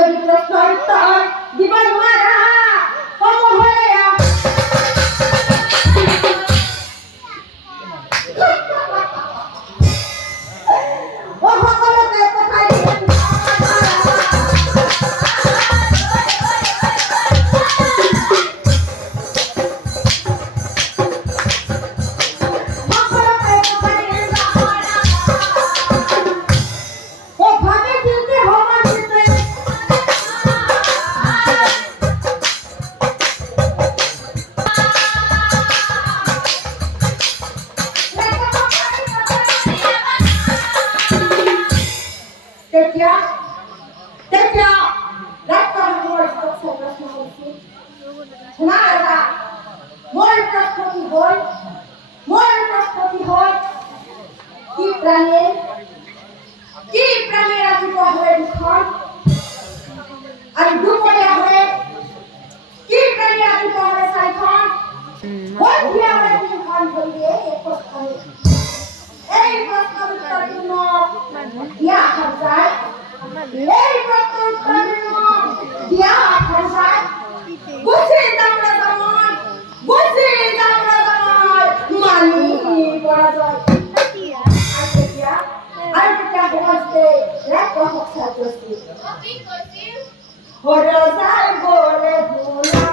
যদি প্রশ্নের উত্তর দিব মারা অমর হয়ে তেতিয়া তেতিয়া ডাক্তার মোর প্রশ্ন করছি শোনা দাদা মোর প্রশ্ন কি হয় মোর প্রশ্ন কি হয় কি প্রাণের আদি হয়ে দুঃখ আর দুঃখে হয়ে কি প্রাণের আদি হয়ে সাইখন কোন দিয়া হয়ে কি খান বলিয়ে এই প্রশ্ন উত্তর জন্য ইয়া খায় এই প্রশ্ন উত্তর জন্য ইয়া খায় বুঝে আমরা zaman মানি করা যায় আর এটা বলতে লেখা হচ্ছে হলো সাই বলে ভুলা